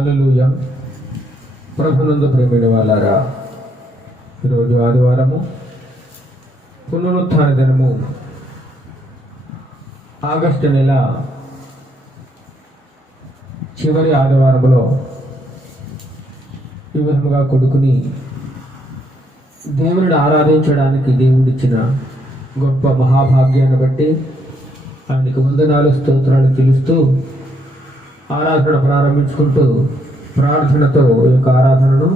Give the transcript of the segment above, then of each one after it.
హల్లెలూయా. ప్రభునందు ప్రేమైన వాళ్ళారా, ఈరోజు ఆదివారము, పునరుత్థాన దినము, ఆగస్టు నెల చివరి ఆదివారములో ఈ విధముగా కొడుకుని దేవుని ఆరాధించడానికి దేవుడిచ్చిన గొప్ప మహాభాగ్యాన్ని బట్టి ఆయనకు వందనాలు స్తోత్రాలు చెల్లిస్తూ ఆరాధన ప్రారంభించుకుంటూ ప్రార్థనతో ఈ యొక్క ఆరాధనను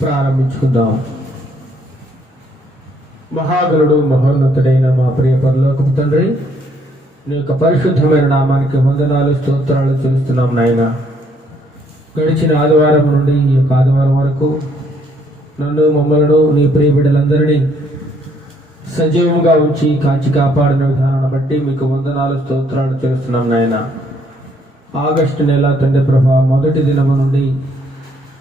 ప్రారంభించుకుందాం. మహాగణుడు మహోన్నతుడైన మా ప్రియ పరలోకపు తండ్రి, నీ యొక్క పరిశుద్ధమైన నామానికి వందనాలు స్తోత్రాలు చెల్లిస్తున్నాం నాయన. గడిచిన ఆదివారం నుండి ఈ యొక్క ఆదివారం వరకు నన్ను మమ్మలను నీ ప్రియ బిడ్డలందరినీ సజీవంగా ఉంచి కాచి కాపాడిన విధానాన్ని బట్టి మీకు వందనాలు స్తోత్రాలు చేస్తున్నాం నాయన. ఆగస్టు నెల తండ్రి ప్రభా మొదటి దినము నుండి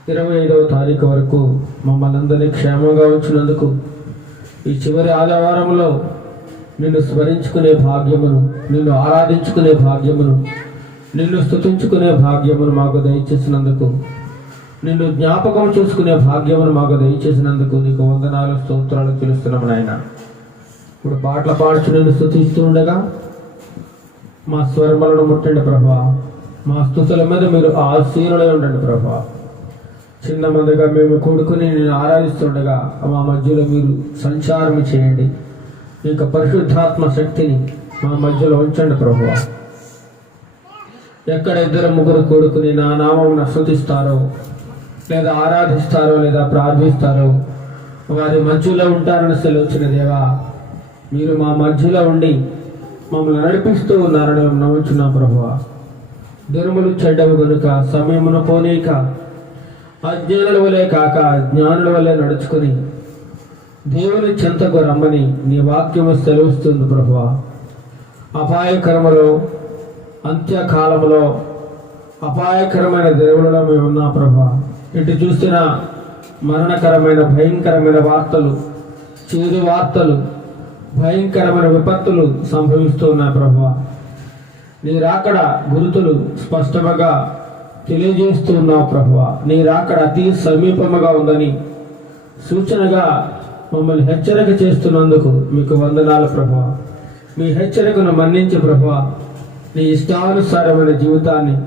25వ తారీఖు వరకు మమ్మల్ని అందరినీ క్షేమంగా ఉంచినందుకు, ఈ చివరి ఆదివారంలో నిన్ను స్మరించుకునే భాగ్యమును, నిన్ను ఆరాధించుకునే భాగ్యమును, నిన్ను స్తుతించుకునే భాగ్యమును మాకు దయచేసినందుకు, నిన్ను జ్ఞాపకం చేసుకునే భాగ్యమును మాకు దయచేసినందుకు నీకు వందనాలు స్తోత్రాలు తెలుస్తున్నాం నాయన. ఇప్పుడు పాటలు పాడుచు నిన్ను స్తుతిస్తూ ఉండగా మా స్వరములను ముట్టండి ప్రభా. మా స్తుతుల మీద మీరు ఆశీనులై ఉండండి ప్రభా. చిన్న మందిగా మేము కూడుకుని నేను ఆరాధిస్తుండగా మా మధ్యలో మీరు సంచారం చేయండి. ఈ యొక్క పరిశుద్ధాత్మ శక్తిని మా మధ్యలో ఉంచండి ప్రభా. ఎక్కడ 2-3 కూడుకుని నా నామమును స్తుతిస్తారో, లేదా ఆరాధిస్తారో, లేదా ప్రార్థిస్తారో వారి మధ్యలో ఉంటారని సెలవుచిన దేవా, మీరు మా మధ్యలో ఉండి మమ్మల్ని నడిపిస్తూ ఉన్నారని మేము నమ్ముచున్నాం ప్రభువా. దుర్ములు చెడ్డవు కనుక సమయమును పోనీక అజ్ఞానుల వలె కాక జ్ఞానుల వలె నడుచుకుని దేవుని చెంతకు రమ్మని నీ వాక్యము సెలవుస్తుంది ప్రభువా. అపాయకరములో, అంత్యకాలములో, అపాయకరమైన దేవులలో మేము ఉన్నాం ప్రభువా. ఇటు చూసిన మరణకరమైన భయంకరమైన వార్తలు, చేదు వార్తలు, భయంకరమైన విపత్తులు సంభవిస్తూ ఉన్నాయి ప్రభువా. నీ రాకడ గురుతులు స్పష్టముగా తెలియజేస్తూ ఉన్నావు ప్రభువా. నీ రాకడ అతి సమీపముగా ఉందని సూచనగా మమ్మల్ని హెచ్చరిక చేస్తున్నందుకు మీకు వందనాలు ప్రభువా. మీ హెచ్చరికను మన్నించి ప్రభువా, నీ ఇష్టానుసారమైన జీవితాన్ని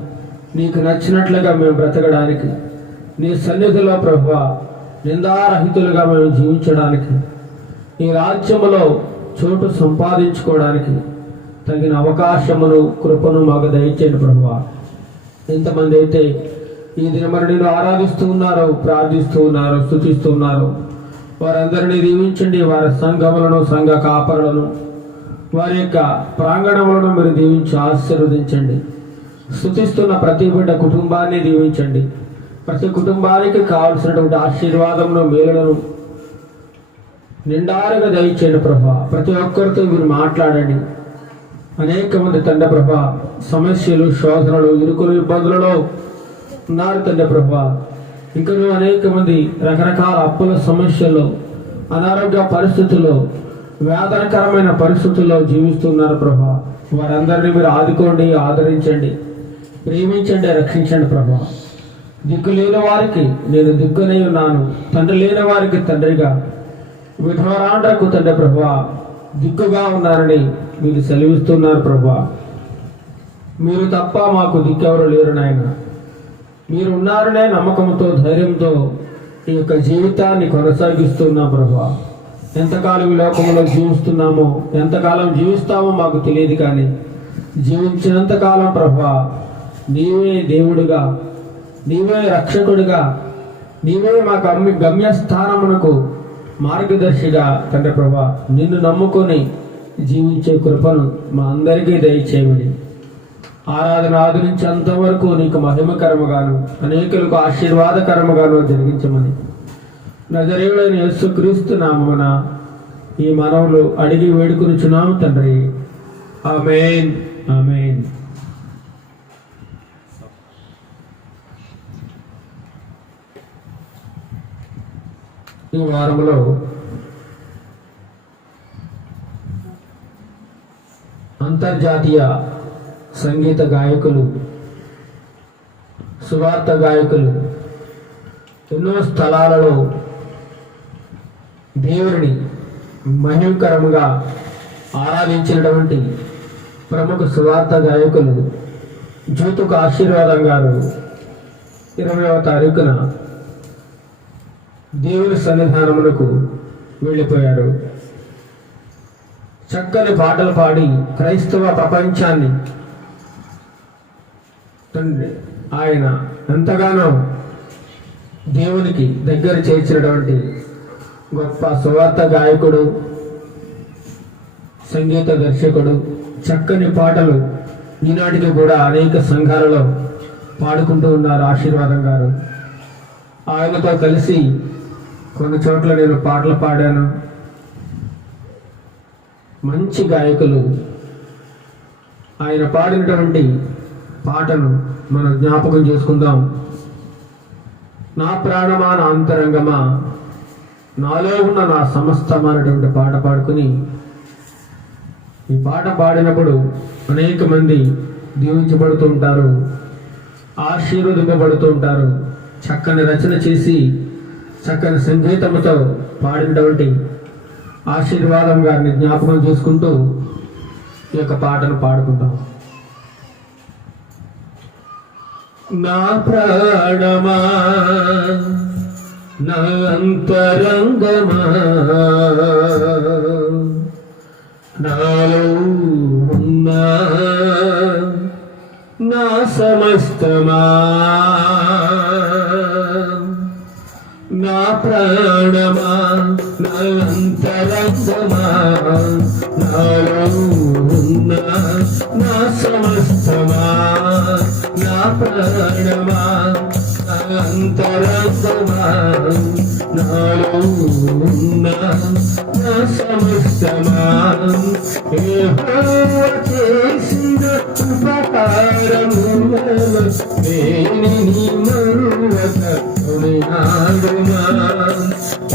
నీకు నచ్చినట్లుగా మేము బ్రతకడానికి, నీ సన్నిధిలో ప్రభువా నిందారహితులుగా మేము జీవించడానికి, ఈ రాజ్యములో చోటు సంపాదించుకోవడానికి తగిన అవకాశమును, కృపను మాకు దయచేయండి ప్రభువా. ఎంతమంది అయితే ఈ దినమని నేను ఆరాధిస్తూ ఉన్నారో, ప్రార్థిస్తూ ఉన్నారో, స్తుతిస్తూ ఉన్నారో వారందరినీ దీవించండి. వారి సంఘములను, సంఘ కాపరులను, వారి యొక్క ప్రాంగణములను మీరు దీవించి ఆశీర్వదించండి. స్తుతిస్తున్న ప్రతి బిడ్డ కుటుంబాన్ని దీవించండి. ప్రతి కుటుంబానికి కావలసినటువంటి ఆశీర్వాదమును, మేలులను నిండారుగా దయచేయండి ప్రభా. ప్రతి ఒక్కరితో మీరు మాట్లాడండి. అనేక మంది తండ్రి ప్రభా సమస్యలు, శోధనలు, ఇరుకులు, ఇబ్బందులలో ఉన్నారు తండ్రి ప్రభా. ఇంకా అనేక మంది రకరకాల అప్పుల సమస్యల్లో, అనారోగ్య పరిస్థితుల్లో, వేదనకరమైన పరిస్థితుల్లో జీవిస్తున్నారు ప్రభా. వారందరినీ మీరు ఆదుకోండి, ఆదరించండి, ప్రేమించండి, రక్షించండి ప్రభా. దిక్కు లేని వారికి నేను దిక్కునై ఉన్నాను, తండ్రి లేని వారికి తండ్రిగా, విధవరాండ్రకు తండ్రి ప్రభా దిక్కుగా ఉన్నారని మీరు సెలవిస్తున్నారు ప్రభా. మీరు తప్ప మాకు దిక్కెవరు లేరు నాయన. మీరు ఉన్నారనే నమ్మకంతో, ధైర్యంతో ఈ యొక్క జీవితాన్ని కొనసాగిస్తున్నాం ప్రభా. ఎంతకాలం ఈ లోకంలో జీవిస్తున్నామో, ఎంతకాలం జీవిస్తామో మాకు తెలియదు, కానీ జీవించినంతకాలం ప్రభా నీవే దేవుడుగా, నీవే రక్షకుడిగా, నీవే మా గమ్యస్థానమునకు మార్గదర్శిగా తండ్రి ప్రభా నిన్ను నమ్ముకొని జీవించే కృపను మా అందరికీ దయచేయమని, ఆరాధన ఆదరించేంతవరకు నీకు మహిమకరముగాను, అనేకులకు ఆశీర్వాదకరముగాను జరిగించమని నజరేయుడైన యేసుక్రీస్తు నామమున ఈ మనవులు అడిగి వేడుకొనుచున్నాము తండ్రి. ఆమేన్, ఆమేన్. ఈ వారంలో అంతర్జాతీయ సంగీత గాయకులు సువార్త గాయకులు ఎన్నో స్థలాలలో దేవుని మహిమకరముగా ఆరాధించినటువంటి ప్రముఖ సువార్త గాయకులు జ్యోతుకు ఆశీర్వాదం గారు 20వ తారీఖున దేవుని సన్నిధానమునకు వెళ్ళిపోయారు. చక్కని పాటలు పాడి క్రైస్తవ ప్రపంచాన్ని ఆయన ఎంతగానో దేవునికి దగ్గర చేర్చినటువంటి గొప్ప సువార్త గాయకుడు, సంగీత దర్శకుడు. చక్కని పాటలు ఈనాటికి కూడా అనేక సంఘాలలో పాడుకుంటూ ఉన్నారు ఆశీర్వాదం గారు. ఆయనతో కలిసి కొన్ని చోట్ల నేను పాటలు పాడాను. మంచి గాయకులు. ఆయన పాడినటువంటి పాటను మనం జ్ఞాపకం చేసుకుందాం. నా ప్రాణమా నా అంతరంగమా నాలో ఉన్న నా సమస్తమైనటువంటి పాట పాడుకుని ఈ పాట పాడినప్పుడు అనేక మంది దీవించబడుతూ ఉంటారు, ఆశీర్వదింపబడుతూ ఉంటారు. చక్కని రచన చేసి చక్కని సంగీతంతో పాడినటువంటి ఆశీర్వాదం గారిని జ్ఞాపకం చేసుకుంటూ ఈ యొక్క పాటను పాడుకుందాం. నా ప్రాణమా నా అంతరంగమా నాలో ఉన్న నా సమస్తమా, నా ప్రాణమా నా అంతరంగమా నాలో ఉన్న నా సమస్తమా, నా ప్రాణమా నా అంతరంగమా నాలో ఉన్న నా సమస్తమా. యెహోవా చేసిన ఉపకారములను దేనిని మరువక కొనియాడుమా.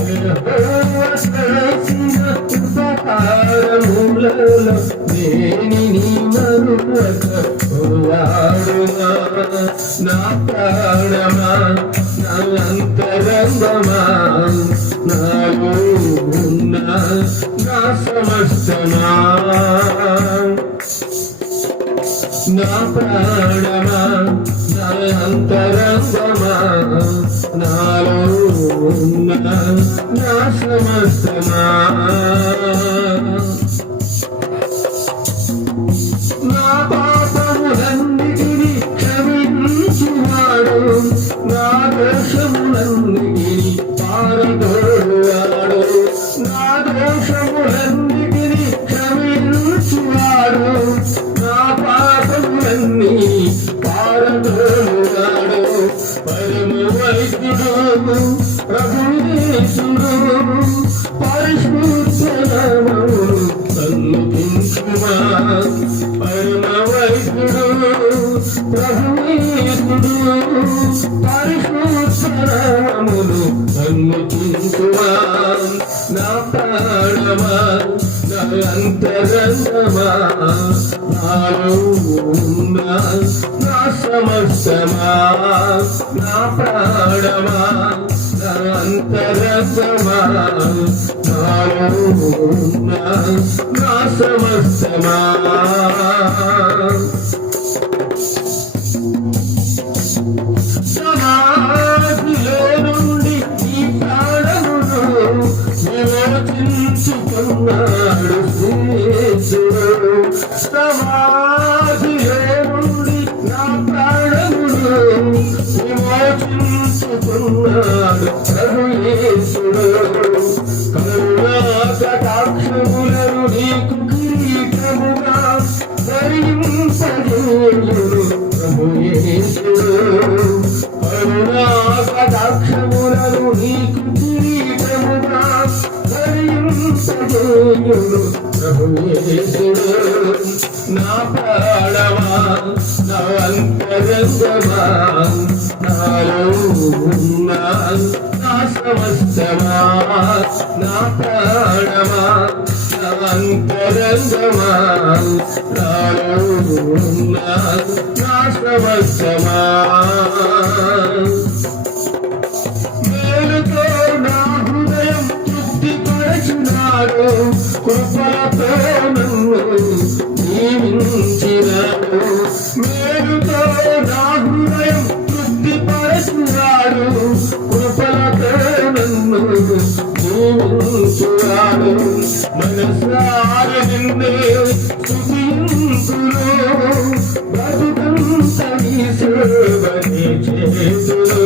యెహోవా చేసిన ఉపకారములను దేనిని మరువక కొనియాడుమా. నా ప్రాణమా నా అంతరంగమా నాలో ఉన్న నా సమస్తమా, నా ప్రాణమా నా అంతరంగమా నాలో ఉన్న నా సమస్తమా. నా పాపములన్నిటినీ క్షమించువాడు, నా దోషములన్నిటినీ పారదోడువాడు, నా దోషములన్నిటినీ క్షమించువాడు, నా పాపములన్నీ పారదోడువాడు. పరమ వైద్యుడు ప్రభుయేసుడు పరిశుద్ధనామమును సన్నుతించుమా. పరమ వైద్యుడు ప్రభుయేసుడు పరిశుద్ధనామమును సన్నుతించుమా. నా ప్రాణమా నా అంతరంగమా నాలో ఉన్న నా సమస్తమా, నా ప్రాణమా నా అంతరంగమా నాలో ఉన్న నా సమస్తమా. సమాధిలో నుండి ఈ ప్రాణమును విమోచించుకున్నాడు యేసుడు. సమాధిలో నుండి నా ప్రాణమును విమోచించుకున్నాడు ప్రభు యేసుడు. కరుణా కటాక్షములను నీకు కిరీటముగా ధరింపజేయును ప్రభు యేసుడు. కరుణా కటాక్షములను నీకు కిరీటముగా ధరింపజేయును ప్రభు యేసుడు. నా ప్రాణమా నా అంతరంగమా నాలో ఉన్న నా సమస్తమా, నా ప్రాణమా నా అంతరంగమా నాలో ఉన్న నా సమస్తమా. కృపలతో నన్ను దీవించినాడు. మేలుతో నా హృదయం తృప్తిపరచువాడు. కృపలతో నన్ను దీవించువాడు. మనసారా నిన్నే స్తుతింతును. బ్రతుకంత నీ సేవనే చేతును.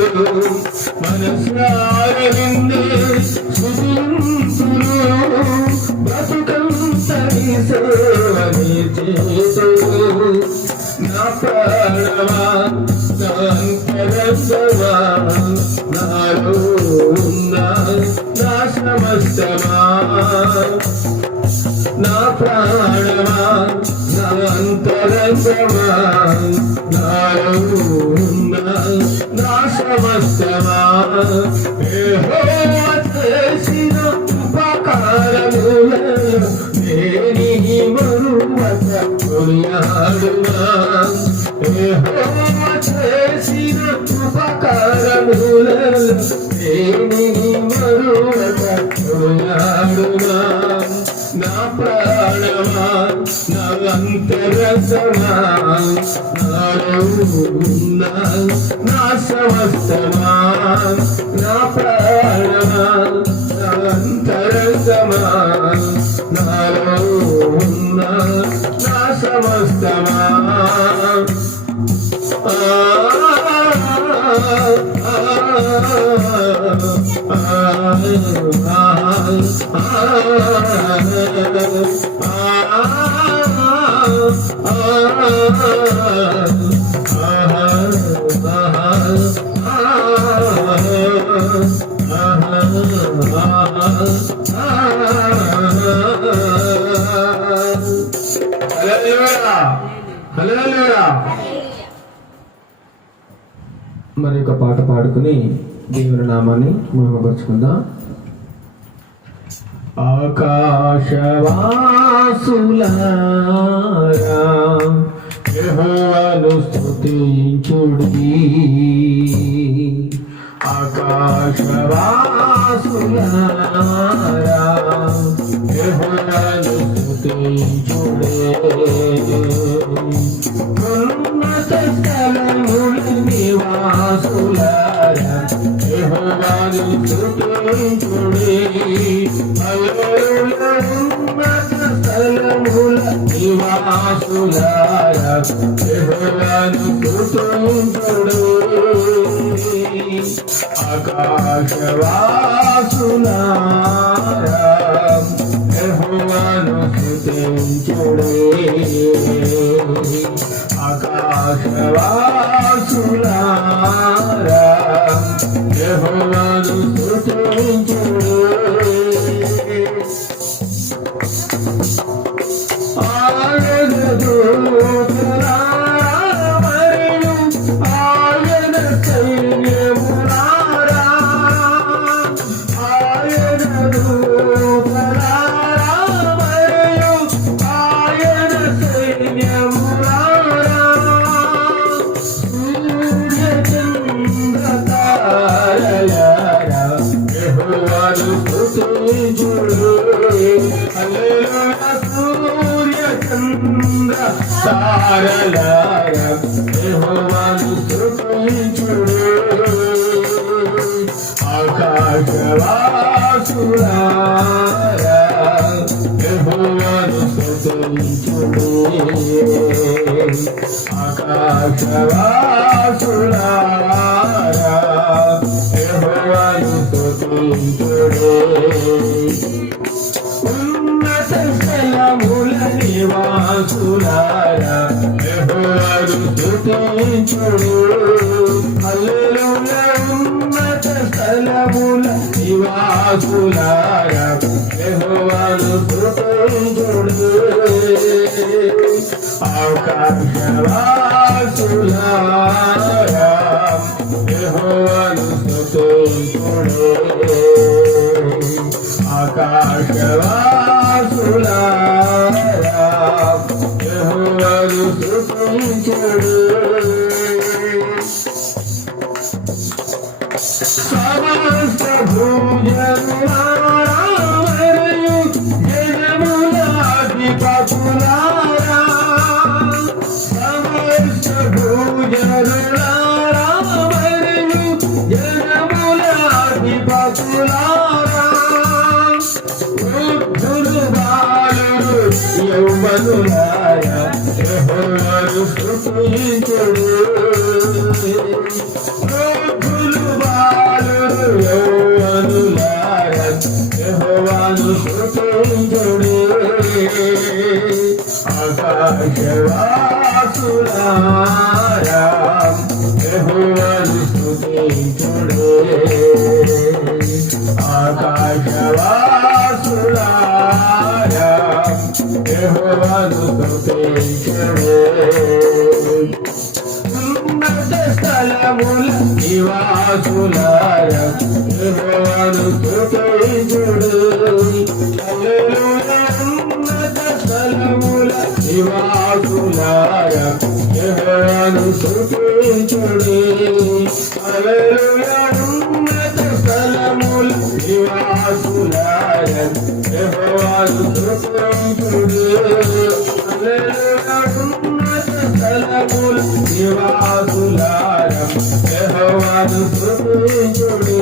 మనసారా నిన్నే స్తుతింతును. బ్రతుకంత నీ సేవనే చేతును. నా ప్రాణమా నా అంతరంగమా నాలో ఉన్న నా సమస్తమా. నా ప్రాణమా నా అంతరంగమా నాలో ఉన్న నా సమస్తమా. యెహోవా చేసిన ఉపకారములను నేని మరువక కొనియాడునా. యెహోవా చేసిన ఉపకారములను నేని మరువక కొనియాడునా. నా ప్రాణమా నా అంతరంగమా నాలో ఉన్న నా సమస్తమా. నా ప్రాణమా నా అంతరంగమా నాలో ఉన్న నా సమస్తమా. మరి ఒక పాట పాడుకుని దేవుని నామాన్ని మహిమపరుచుకుందాం. ఆకాశవాసులారా యెహోవాను స్తుతించుడి. ఆకాశవాసులారా యెహోవాను స్తుతించుడి. ఉన్నత స్థలముల నివాసులారా యెహోవాను స్తుతించుడి. హల్లెలూయా. ఉన్నత స్థలముల నివాసులారా యెహోవాను స్తుతించుడి. ఆకాశవాసులారా యెహోవాను స్తుతించుడి. ఆకాశవాసులారా యెహోవాను స్తుతించుడి. ఆయన దూతలారా మరియు ఆయన సైన్యములారా. ఆయన దూతలారా మరియు ఆయన సైన్యములారా. సూర్యచంద్రతారలారా యెహోవాను స్తుతించుడి. హల్లెలూయా. సూర్యచంద్ర తారలారా యెహోవాను స్తుతించుడి. ఆకాశవాసులారా యెహోవాను స్తుతించుడి. ఆకాశవాసులారా యెహోవాను స్తుతించుడి. ఉన్నత స్థలముల నివాసులారా యెహోవాను స్తుతించుడి. హల్లెలూయా. ఉన్నత స్థలముల నివాసులారా యెహోవాను స్తుతించుడి. ఆకాశవాసులారా యెహోవాను స్తుతించుడి. ఆకాశవాసులారా యెహోవాను స్తుతించుడి. సమస్త భూజనులారా మరియు జనము వృద్ధులు బాలురు యౌవనులారా యెహోవాను స్తుతించుడు. వృద్ధులు బాలురు యౌవనులారా యెహోవాను స్తుతించుడు. ఆకాశవాసులారా యెహోవాను స్తుతించుడు. ఆకాశవాసులారా యెహోవాను స్తుతించుడు. ఉన్నత స్థలముల నివాసులారా యెహోవాను స్తుతించుడు. హల్లెలూయా. ఉన్నత స్థలముల నివాసులారా యెహోవాను స్తుతించుడు. హల్లెలూయా. ఉన్నత స్థలముల నివాసులారా యెహోవాను స్తుతించుడు. హల్లెలూయా. ఉన్నత స్థలముల నివాసులారా యెహోవాను స్తుతించుడు.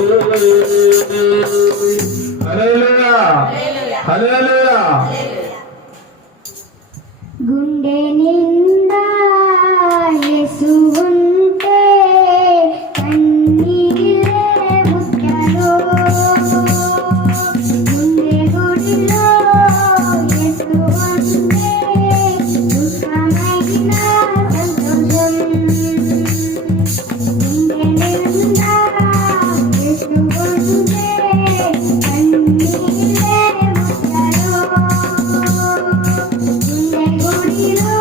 హల్లెలూయా. హల్లెలూయా. గుండె నిండా యేసు ఉంటే కన్నీరే ముత్యాలు. గుండె గుడిలో యేసు ఉంటే దుఃఖమైన సంతోషం. గుండె నిండా యేసు ఉంటే కన్నీరే ముత్యాలు. గుండె గుడిలో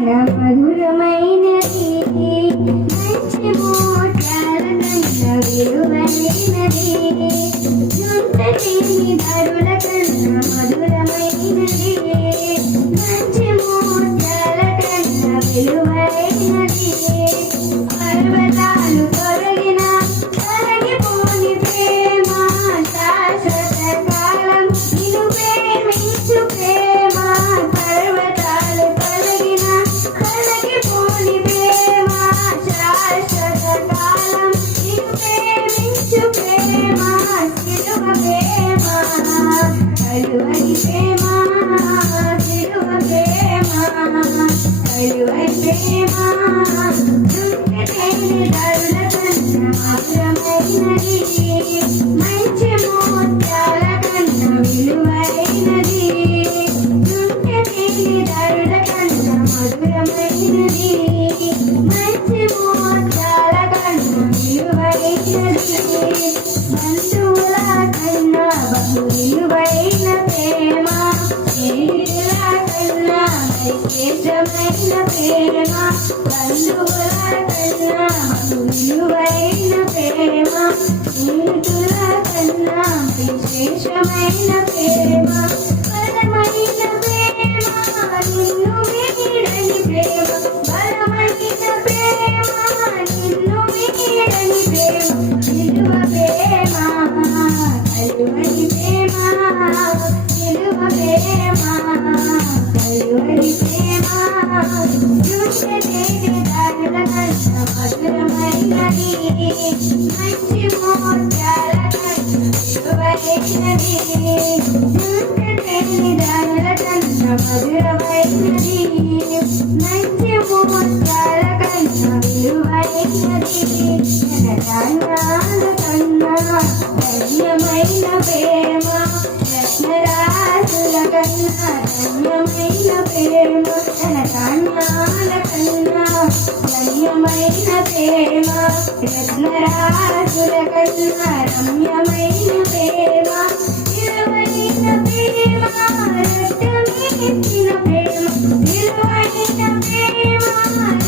కన్నా మధురమైనది, మంచి మోటాల కన్నా విలువైనది, జుంటలేని ధరుల కన్నా మధురమైనది, మంచి మోటాల కన్నా విలువైనది, పర్వతాలు తొలగిన తొలగిపోని ప్రేమ, శాశ్వత కాలం నిన్ను ప్రేమించు ప్రేమ, పర్వతాలు తొలగిన తొలగిపోని ప్రేమ, శాశ్వత కాలం నిన్ను ప్రేమించు ప్రేమ, సిలువ ప్రేమ, కలువరి ప్రేమ, సిలువ ప్రేమ, కలువరి ప్రేమ, దుఃఖలేని ధరుల కన్నా మధురమైనది, మంచి మోత్యాల కన్నా విలువైనది, దుఃఖలేని ధరుల కన్నా మధురమైనది, మంచి మోత్యాల కన్నా విలువైనది, బంధువుల కన్నా బహు విలువైన ప్రేమ, స్నేహితుల కన్నా శ్రేష్టమైన ప్రేమ, బంధువుల కన్నా బహు విలువైన ప్రేమ, స్నేహితుల కన్నా విశేషమైన ప్రేమ, బలమైన ప్రేమ, నిన్ను వీడని ప్రేమ, బలమైన ప్రేమ, నిన్ను వీడని ప్రేమ, సిలువ ప్రేమ, కలువరి ప్రేమ, సిలువ ప్రేమ, కలువరి ప్రేమ, దుఃఖలేని ధరుల కన్నా మధురమైనది, మంచి మోత్యాల కన్నా విలువైనది, దుఃఖలేని ధరుల కన్నా మధురమైనది, మంచి మోత్యాల కన్నా విలువైనది, ధనధాన్యాల కన్నా ధన్యమైన ప్రేమ, రత్నరాశుల కన్నా ధన్యమైన ప్రేమ, ధనధాన్యాల కన్నా ధన్యమైన ప్రేమ, రత్నరాశుల కన్నా రమ్యమైన ప్రేమ, విలువైన ప్రేమ, రక్తమిచ్చిన ప్రేమ, విలువైన ప్రేమ,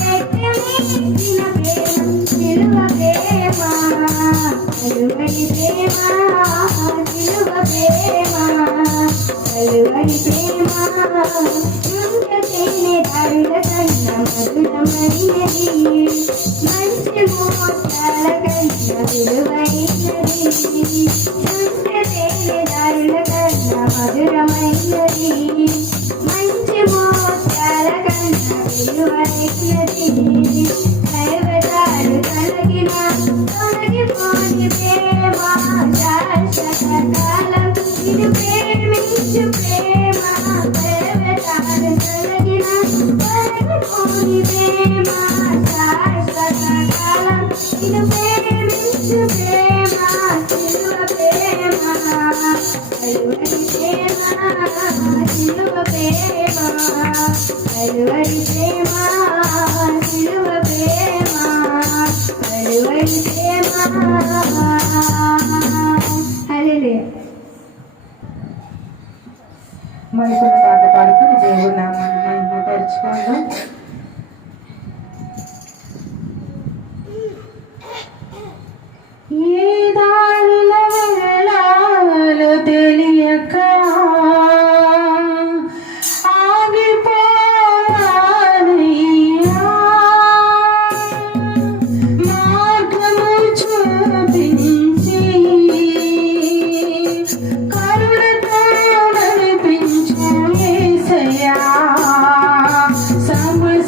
రక్తమిచ్చిన ప్రేమ, సిలువ ప్రేమ, కలువరి ప్రేమ, సిలువ ప్రేమ, కలువరి ప్రేమ, దుఃఖలేని ధరుల కన్నా మధురమైనది, మంచి మోత్యాల కన్నా విలువైనది, దుఃఖలేని ధరుల కన్నా మధురమైనది, మంచి మోత్యాల కన్నా విలువైనది, పర్వతాలు తొలగిన తొలగిపోని ప్రేమ, శాశ్వత కాలం నిన్ను ప్రేమించు ప్రేమ, పర్వతాలు తొలగిన తొలగిపోని ప్రేమ, శాశ్వత కాలం నిన్ను ప్రేమించు ప్రేమ, సిలువ ప్రేమ, కలువరి ప్రేమ, సిలువ ప్రేమ, కలువరి ప్రేమ, సిలువ ప్రేమ, కలువరి ప్రేమ. హల్లెలూయా. మరికొన్ని పాట పాడుకుని దేవుడు నామాన్ని మహిమపరుచుకుందాం. ఏ దారిలో వెళ్ళాలో తెలియక ఆగిపోయానయ్యా, మార్గము చూపించి కరుణతో నడిపించు యేసయ్యా, సమయ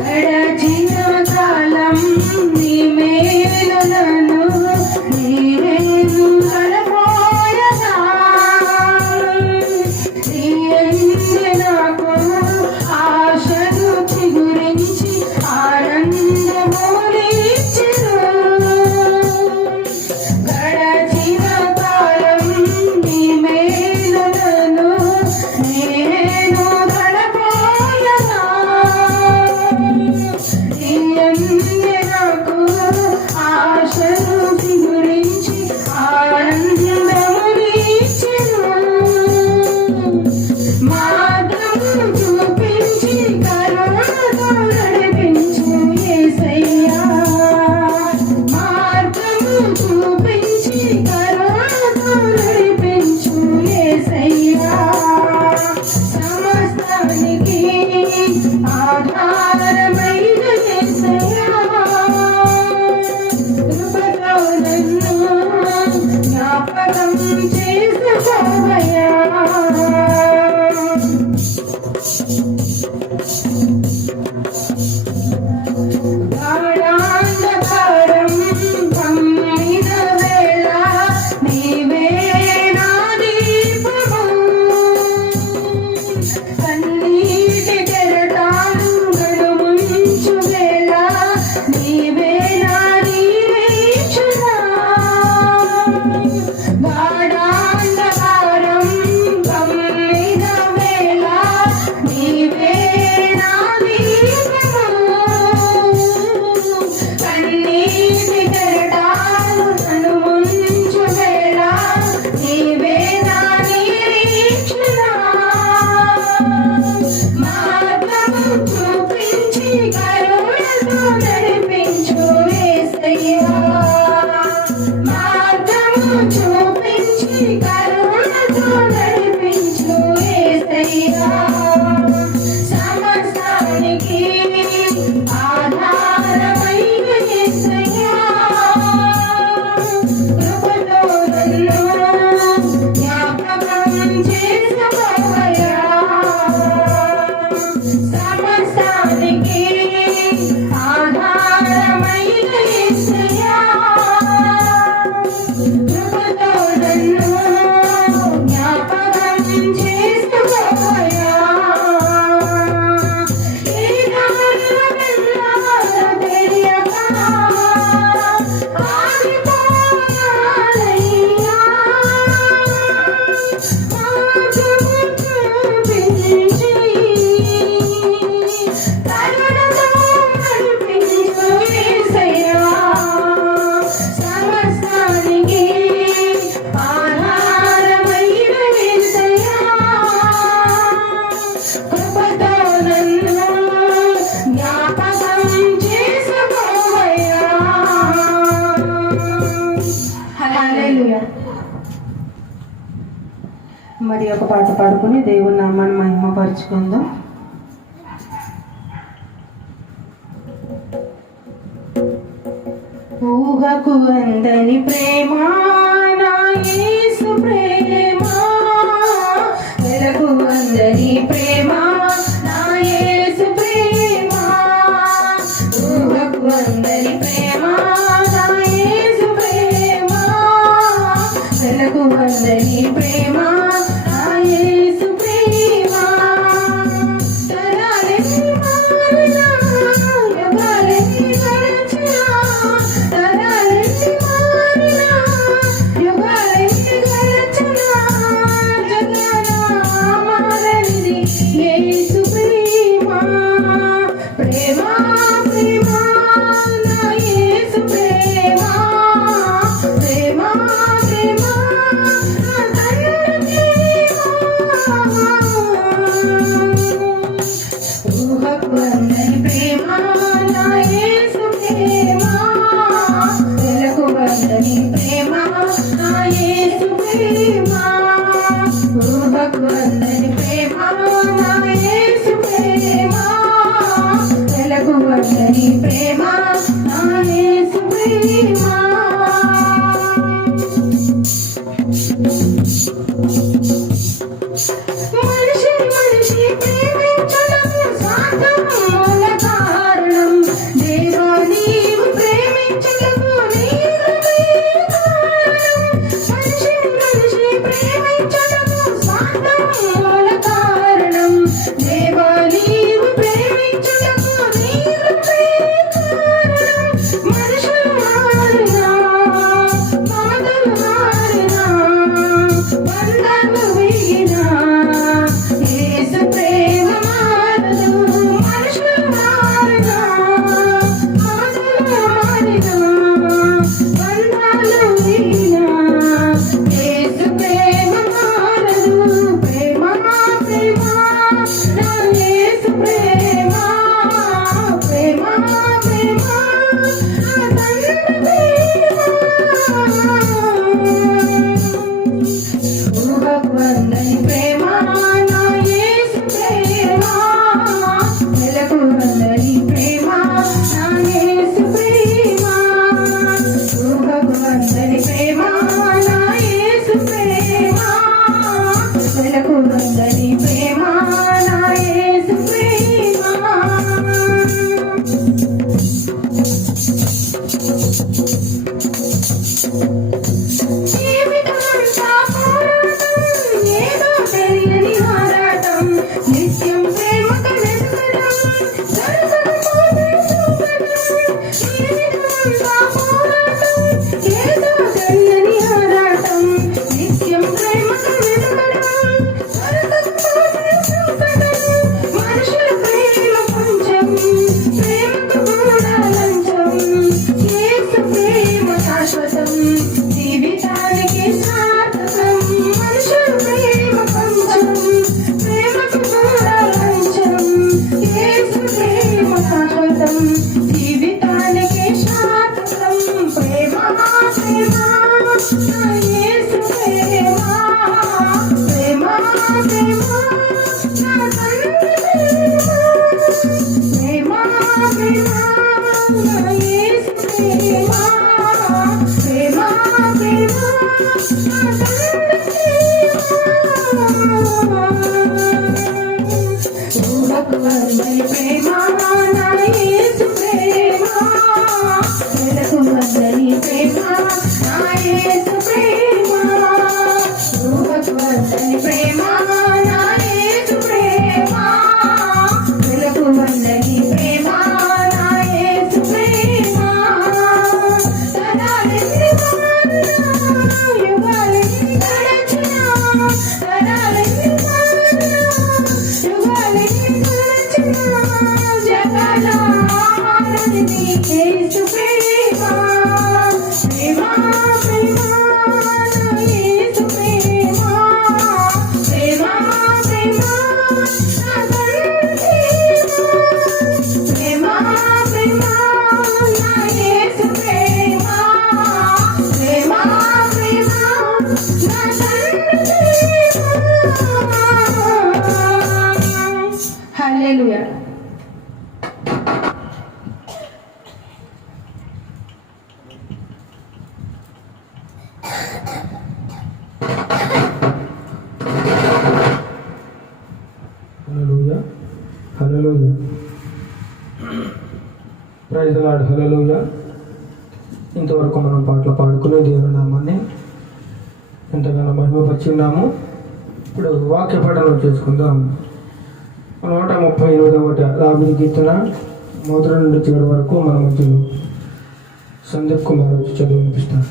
గడచిన కాలం నీ మేలులను నేను కనపోయగా నీ యందు నాకు ఆశను చిగురించి ఆనందమునిచ్చెను. గడచిన కాలం నీ మేలులను నేను కనపోయగా నీ యందు నాకు ఆశను చిగురించి ఆనందమునిచ్చెను. మార్గము చూపించి కరుణతో నడిపించు యేసయ్యా. మార్గము చూపించి కరుణతో నడిపించు యేసయ్యా. సమస్తానికి ఆధారమైన యేసయ్యా. కృపతో నన్ను జ్ఞాపకం చేసుకోవయ్యా. గాఢాంధకారం కమ్మిన వేళ నీవే నా దీపము. కన్నీటి కెరటాలు గడుముంచు వేళ నీవే నా నిరీక్షణ. గాఢాంధకారం కమ్మిన వేళ నీవే నా దీపము. కన్నీటి కెరటాలు గడుముంచు వేళ నీవే నా నిరీక్షణ. మార్గము చూపించి కరుణతో నడిపించు యేసయ్యా. మార్గము చూపించి కరుణతో నడిపించు యేసయ్యా. సమస్తానికి ఆధారమైన యేసయ్యా. కృపతో నన్ను జ్ఞాపకం చేసుకోవయ్యా. సమస్తానికి ఆధారమైన యేసయ్యా. కృపతో నన్ను జ్ఞాపకం చేసుకోవయ్యా. ఏ దారిలో వెళ్ళాలో తెలియక ఆగిపోయానయ్యా. మార్గము చూపించి కరుణతో నడిపించు యేసయ్యా. సమస్తానికి ఆధారమైన యేసయ్యా. కృపతో నన్ను జ్ఞాపకం చేసుకోవయ్యా. హల్లెలూయా. మరి ఒక పాట పాడుకుని దేవుని నామాన్ని మహిమపరుచుకుందాం. ఊహకు అందని ప్రేమ నా యేసు ప్రేమ. వెలకు అందని ప్రేమ నా యేసు ప్రేమ. ఊహకు అందని ప్రేమ నా యేసు ప్రేమ. వెలకు అందని ప్రేమ నా యేసు ప్రేమ. తరాలెన్ని మారినా యుగాలెన్ని గడిచినా. తరాలెన్ని మారినా యుగాలెన్ని గడిచినా. జగన మారనిది యేసు ప్రేమ. ప్రేమ ప్రేమ నా యేసు ప్రేమ. ప్రేమ ప్రేమ నా తండ్రి ప్రేమ. ఊహకు అందని ప్రేమ నా యేసు ప్రేమ. వెలకు అందని ప్రేమ నా యేసు ప్రేమ. ఊహకు అందని ప్రేమ నా యేసు ప్రేమ. వెలకు అందని ప్రేమ నా యేసు ప్రేమ. మనిషి మనిషి ప్రేమించడం సాధ్యం జీవితానికి శాశ్వతం ప్రేమ ప్రేమ నా యేసు ప్రేమ ప్రేమ ప్రేమ నా తండ్రి ప్రేమ ప్రేమ నా యేసు ప్రేమ ప్రేమ ప్రేమ నా తండ్రి ఊహకు అందని ప్రేమ నా యేసు ప్రేమ వెలకు అందని ప్రేమ నా యేసు ప్రేమ ఊహకు అందని ప్రేమ నా యేసు ప్రేమ వెలకు అందని ప్రేమ నా యేసు ప్రేమ తరాలెన్ని మారినా యుగాలెన్ని గడచినా తరాలెన్ని మారినా యుగాలెన్ని గడచినా జగాల ఆరాధని యేసు ప్రేమ ప్రేమ ప్రేమ నా యేసు ప్రేమ ప్రేమ ప్రేమ నా తండ్రి ప్రేమ ప్రేమ నా యేసు ప్రేమ ప్రేమ ప్రేమ నా తండ్రి హల్లెలూయా. హల్లెలూయా హల్లెలూయా ప్రైజ్ ది లార్డ్ హల్లెలూయా. ఇంతవరకు మనం పాటలు పాడుకుని దేవుని నామాన్ని ఎంతగానో మహిమపరిచి ఉన్నాము. ఇప్పుడు వాక్య పఠనం చేసుకుందాం. 138వ దావీదు కీర్తన మొదటి నుండి చివరి వరకు మన మధ్యలో సందీప్ కుమార్ వచ్చి చదివి వినిపిస్తారు.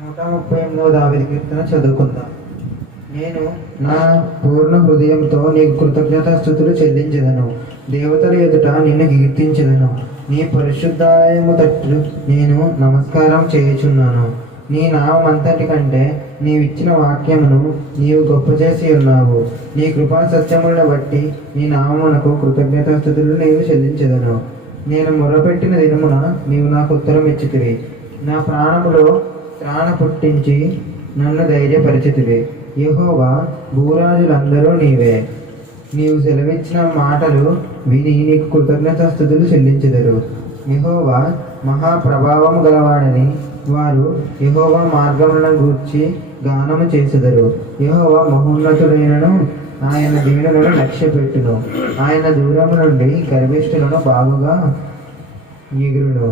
నూట 38వ దావీదు కీర్తన చదువుకుందాం. నేను నా పూర్ణ హృదయంతో నీకు కృతజ్ఞతాస్తుతులు చెల్లించెదను. దేవతల ఎదుట నిన్ను కీర్తించెదను. నీ పరిశుద్ధాలయము తట్టు నేను నమస్కారం చేయుచున్నాను. నీ నామంతటి కంటే నీవిచ్చిన వాక్యమును నీవు గొప్ప చేసి ఉన్నావు. నీ కృపా సత్యములను బట్టి నీ నామమునకు కృతజ్ఞతాస్తుతులు నీవు చెల్లించెదను. నేను మొరపెట్టిన దినమున నీవు నాకు ఉత్తరం ఇచ్చితివి. నా ప్రాణములో త్రాణ పుట్టించి నన్ను ధైర్యపరిచితివి. యెహోవా, భూరాజులందరూ నీవే. నీవు సెలవిచ్చిన మాటలు విని నీకు కృతజ్ఞతాస్తుతులు చెల్లించెదరు. యెహోవా మహాప్రభావము గలవాడని వారు యెహోవా మార్గములను గూర్చి గానము చేసెదరు. యెహోవా మహోన్నతుడైనను ఆయన దీనులను లక్ష్యపెట్టును. ఆయన దూరము నుండి గర్విష్ఠులను బాగుగా ఎగురును.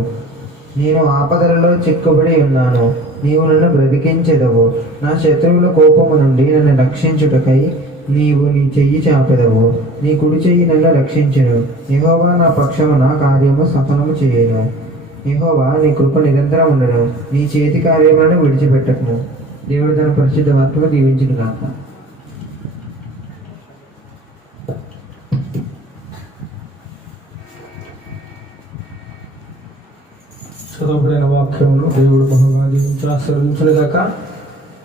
నేను ఆపదలలో చిక్కుబడి ఉన్నాను. నీవు నన్ను బ్రతికించెదవు. నా శత్రువుల కోపము నుండి నన్ను రక్షించుటకై నీవు నీ చెయ్యి చాపెదవు. నీ కుడి చెయ్యి నన్ను రక్షించును. యెహోవా నా పక్షమున కార్యము సఫలము చేయను. యెహోవా, నీ కృప నిరంతరం ఉండను. నీ చేతి కార్యములను విడిచిపెట్టకును. దేవుడు తన పరిశుద్ధ వాక్యము దీవించును గాక. చదవబడిన వాక్యమును దేవుడు బహుగా దీవించి ఆశీర్వదించునుగాక.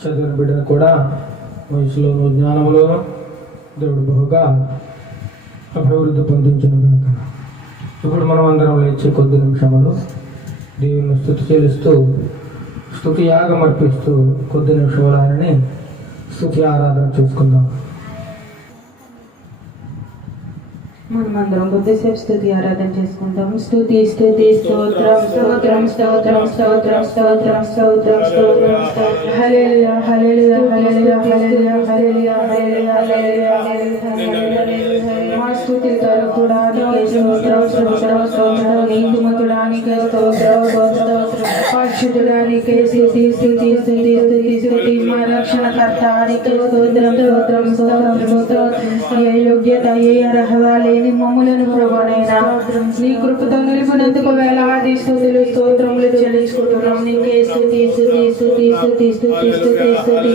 చదివిన బిడ్డను కూడా వయసులోను జ్ఞానంలోను దేవుడు బహుగా అభివృద్ధి పొందించునుగాక. ఇప్పుడు మనం అందరం లేచి కొద్ది నిమిషములు దేవుని స్తుతి చెల్లిస్తూ స్తుతి యాగం అర్పిస్తూ కొద్ది నిమిషములు ఆయనని స్తుతి ఆరాధన చేసుకుందాం. మనమందరం కొద్దిసేపు స్తుతి ఆరాధన చేసుకుంటాం. స్తుతి స్తుతి స్తోత్రం స్తోత్రం స్తోత్రం స్తోత్రం స్తోత్రం స్తోత్రం స్తోత్రం హల్లెలూయా హల్లెలూయా హల్లెలూయా హల్లెలూయా హల్లెలూయా హల్లెలూయా హల్లెలూయా. మా స్తుతితో కూడా నీకే స్తోత్రం స్తోత్రం స్తోత్రం. నీతిమంతుడానికి స్తోత్రం స్తోత్రం. పరిశుద్ధుడానికి స్తుతి స్తుతి స్తుతి స్తుతి స్తుతి. మా రక్షణకర్తానికి స్తోత్రం స్తోత్రం స్తోత్రం స్తోత్రం. ఏ యోగ్యత ఏ అర్హత లేని మమ్ములను ప్రభువైనా నీ కృపతో నిలుపునందుకు వేలాది స్తుతులు స్తోత్రములు చెల్లించుకుంటున్నాం. నీకే స్తుతి స్తుతి స్తుతి స్తుతి స్తుతి స్తుతి స్తుతి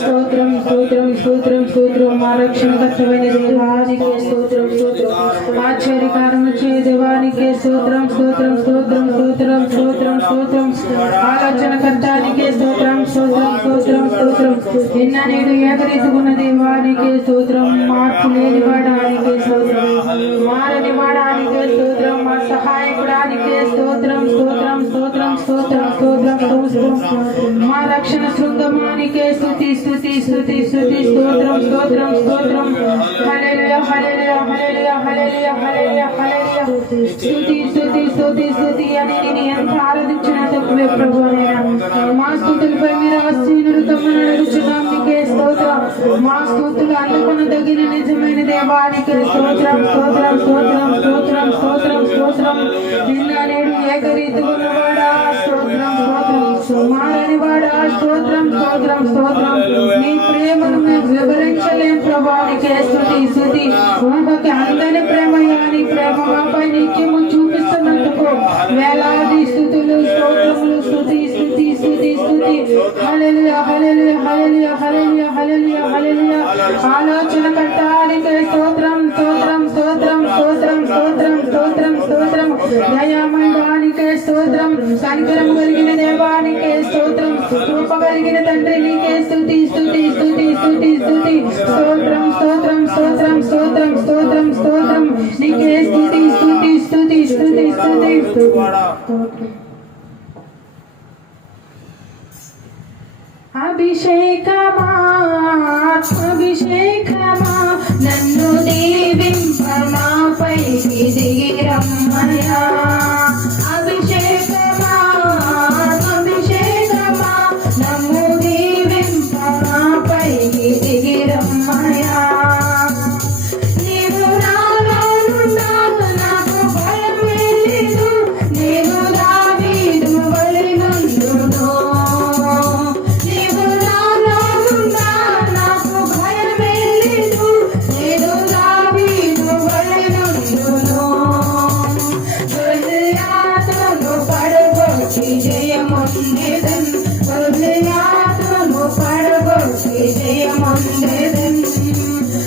స్తోత్రం స్తోత్రం స్తోత్రం స్తోత్రం. మా రక్షణకర్తమైన దేవానికి స్తోత్రం స్తోత్రం. ఆశ్చర్యకారము చే దేవానికి స్తోత్రం స్తోత్రం స్తోత్రం స్తోత్రం స్తోత్రం స్తోత్రం స్తోత్రం. ఆలోచన కర్తానికే స్తోత్రం స్తోత్రం స్తోత్రం స్తోత్రం నిన్న నేడు ఏకరీతికున్న దేవానికే స్తోత్రం మార్పు లేని వాడానికే స్తోత్రం మారని వాడానికే స్తోత్రం మా సహాయకుడానికే స్తోత్రం స్తోత్రం స్తోత్రం స్తోత్రం స్తోత్రం స్తోత్రం మా రక్షణ శృంగమానికే స్తుతి స్తుతి స్తుతి స్తుతి స్తోత్రం స్తోత్రం స్తోత్రం హల్లెలూయా హల్లెలూయా హల్లెలూయా హల్లెలూయా హల్లెలూయా హల్లెలూయా స్తుతి స్తుతి స్తుతి స్తుతి అని నేను ఎంత ఆరాధించిన తక్కువే ప్రభువైనా మా స్తుతులపై మీరు ఆశీనులు తమ్మని అడుగుచున్నాం నీకే స్తోత్రం మా స్తుతులు అందుకున్న తగిన నిజమైన దేవానికి స్తోత్రం స్తోత్రం స్తోత్రం స్తోత్రం స్తోత్రం స్తోత్రం నిన్న నేడు ఏకరీతిగున్నవాడా స్తోత్రం స్తోత్రం మారని వాడా స్తోత్రం స్తోత్రం స్తోత్రం నీ ప్రేమను మేము వివరించలేం ప్రభానికే స్తుతి స్తుతి ఊహకి అందని ప్రేమయ్యా నీ ప్రేమ మాపై నిత్యము చూపిస్తున్నందుకు వేలాది స్తుతులు స్తోత్రములు స్తుతి స్తుతి స్తుతి స్తుతి హల్లెలూయా హల్లెలూయా హల్లెలూయా హల్లెలూయా హల్లెలూయా హల్లెలూయా ఆలోచన కర్తానికే స్తోత్రం స్తోత్రం స్తోత్రం స్తోత్రం స్తోత్రం స్తోత్రం స్తోత్రం దయామయుడానికే స్తోత్రం కనికరం కలిగిన దేవానికే స్తోత్రం కృప కలిగిన తండ్రి నీకే స్తుతి స్తుతి స్తుతి స్తుతి స్తుతి స్తోత్రం స్తోత్రం స్తోత్రం స్తోత్రం స్తోత్రం స్తోత్రం నీకే స్తుతి స్తుతి స్తుతి స్తుతి స్తుతి స్తోత్రం అభిషేకమా అభిషేకమా నన్ను దీవింపమాపైకి దిగిరమ్మయ్యా అభిషేకమా అభిషేకమా నన్ను దీవింపమాపైకి దిగిరమ్మయ్యా నీవు నాలోనున్నావు నాకు భయం లేదు నీవు దావీదు వలెనుండును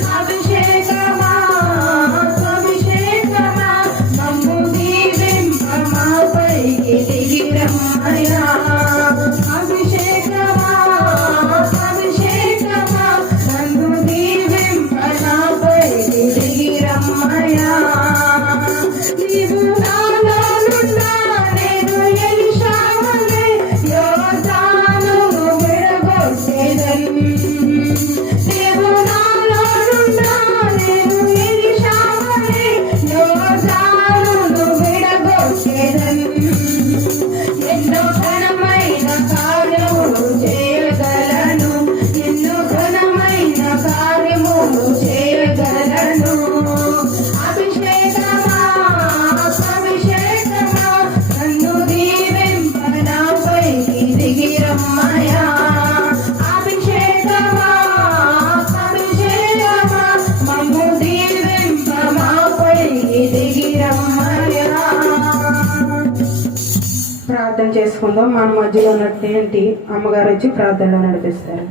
అభిషేకమా అభిషేకమా నన్ను దీవింపమాపైకి దిగిరమ్మయ్యా అభిషేకమా అభిషేకమా నన్ను దీవింపమాపైకి దిగిరమ్మయ్యా నీవు నాలోనున్నా నేను ఎలీషావలే యోధాను విడగొట్టెదను నీవు నాలోనున్నా నేను ఎలీషావలే యోధాను విడగొట్టెదను ఎన్నో ఘనమైన కార్యములు చేయగలను ఎన్నో ఘనమైన కార్యములు చేయగలను అభిషేకమా అభిషేకమా నన్ను దీవింపనాపైకి దిగిరమ్మయ్యా అభిషేకమా అభిషేకమా మమ్ము దీవింపమాపైకి దిగిరమ్మయ్యా ప్రార్థన చేసుకుందాం. మన మధ్యలో ఉన్నటువంటి అమ్మగారు వచ్చి ప్రార్థనలో నడిపిస్తారు.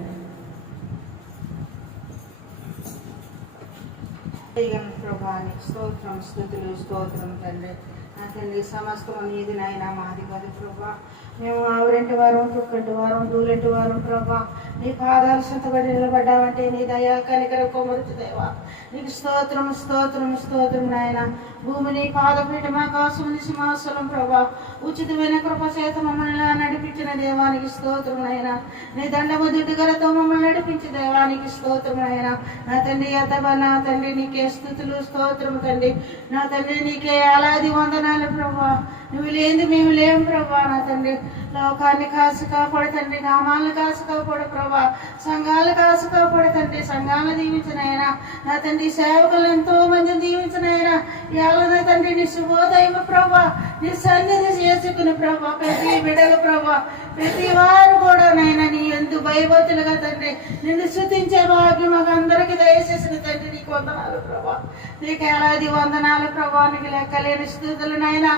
ప్రభానికి స్తోత్రం స్తుతులు స్తోత్రం తండ్రి నా తండ్రి సమస్తం నీది నాయన మాది కాదు ప్రభా మేము ఆవురింటి వారం తుక్కంటి వారం దూలంటి వారం ప్రభా నీ పాదాలు సంతబడి నిలబడ్డావంటే నీ దయా కనికర కొమరుచు దేవా నీకు స్తోత్రం స్తోత్రం స్తోత్రం నాయన భూమిని పాదపీఠం ఆకాశముని సింహాసనం ప్రభా ఉచితమైన కృప చేత మమ్మల్ని నడిపించిన దేవానికి స్తోత్రం నాయన నీ దండము దిడ్డుగలతో మమ్మల్ని నడిపించి దేవానికి స్తోత్రం నాయన నా తండ్రి అతబా నా తండ్రి నీకే స్తుతులు స్తోత్రం తండ్రి నా తండ్రి నీకే అలాది వందనాలు ప్రభా నువ్వు లేని మేము లేము ప్రభా నా తండ్రి లోకాన్ని కాసు కాపాడు తండ్రి నామాలను కాసు కాపాడు ప్రభా సంఘాలు కాసు కాపాడు తండ్రి సంఘాలను దీవించినైనా నా తండ్రి సేవకులు ఎంతో మందిని దీవించినైనా నా తండ్రి నీ శుభోదయం ప్రభా నీ సన్నిధి చేసుకుని ప్రభా ప్రతి బిడ్డలు ప్రభా ప్రతి వారు కూడా నైనా నీ ఎందు భయభక్తులుగా తండ్రి నిన్ను స్తుతించే భాగ్యం మాకు అందరికీ దయచేసిన తండ్రి నీకు వందనాలు ప్రభా నీకు ఎలాది వందనాలు ప్రభా నీకు లెక్కలేని స్తుతులు నైనా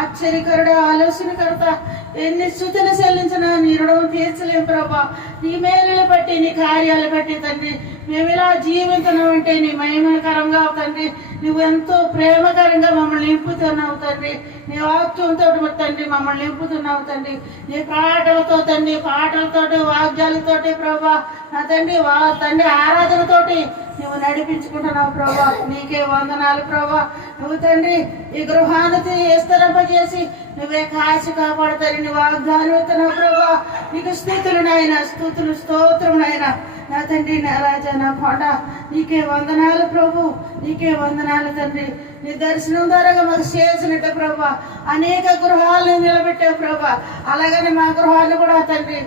ఆశ్చర్యకరుడు ఆలోచనకర్త ఎన్ని స్తుతులు చెల్లించినా నీ రుణం తీర్చలేం ప్రభా నీ మేలులు బట్టి నీ కార్యాలు బట్టి తండ్రి మేము ఇలా జీవించడం అంటే నీ మహిమకరంగా తండ్రి నువ్వు ఎంతో ప్రేమకరంగా మమ్మల్ని నింపుతున్నావు తండ్రి. నీ వాక్యంతో తండ్రి మమ్మల్ని నింపుతున్నావు తండ్రి. నీ పాటలతో తండ్రి, పాటలతోటి వాక్యాలతోటి ప్రభా నా తండ్రి తండ్రి ఆరాధనతోటి నువ్వు నడిపించుకుంటున్నావు ప్రభా. నీకే వందనాలు ప్రభా. నువ్వు తండ్రి ఈ గృహాన్ని విస్తరింపజేసి నువ్వే కాచి కాపాడుతారని వాగ్దానం ఇస్తున్నావు ప్రభా. నీకు స్తుతులు నాయన, స్తుతులు స్తోత్రం నాయన. నా తండ్రి నా రాజా నా కొండ నీకే వందనాలు ప్రభు, నీకే వందనాలు తండ్రి. నీ దర్శనం ద్వారా మాకు చేసినట్టు ప్రభా అనేక గృహాలను నిలబెట్టావు ప్రభా. అలాగని మా గృహాన్ని కూడా తండ్రి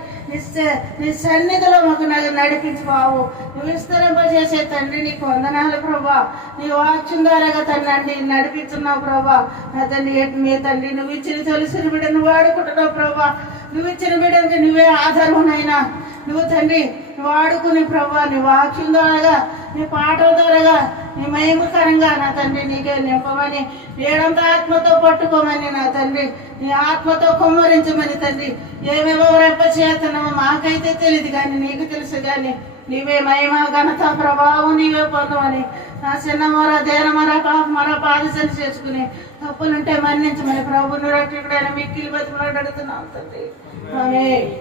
నీ సన్నిధిలో మాకు నడిపించుకోవు. నువ్వు విస్తరింపజేసే తండ్రి నీకు వందనాలు ప్రభా. నీ వాక్యం ద్వారా తండ్రి నడిపిస్తున్నావు ప్రభా. నా తండ్రి మీ తండ్రి నువ్వు ఇచ్చిన తొలిసిన బిడ్డను వాడుకుంటున్నావు ప్రభా. నువ్వు ఇచ్చిన బిడ్డకి నువ్వే ఆధారమునైనా నువ్వు తండ్రి వాడుకుని ప్రభా నీ వాక్యం ద్వారా నీ పాటల ద్వారా నీ మహిమకరంగా నా తండ్రి నీకే నింపమని ఏడంతా ఆత్మతో పట్టుకోమని నా తండ్రి నీ ఆత్మతో కుమ్మరించమని తండ్రి. ఏమేమో రెప్ప చేస్తున్నామో మాకైతే తెలియదు కానీ నీకు తెలుసు కానీ నీవే మహిమ ఘనత ప్రభావం నీవే పొందమని నా చిన్న మొర దేన మొర పాదశని చేసుకుని తప్పులుంటే మన్నించమని ప్రభుని రక్షకుడైన మిక్కిలి బతుకులాడుతున్నాం తండ్రి. ఆమేన్.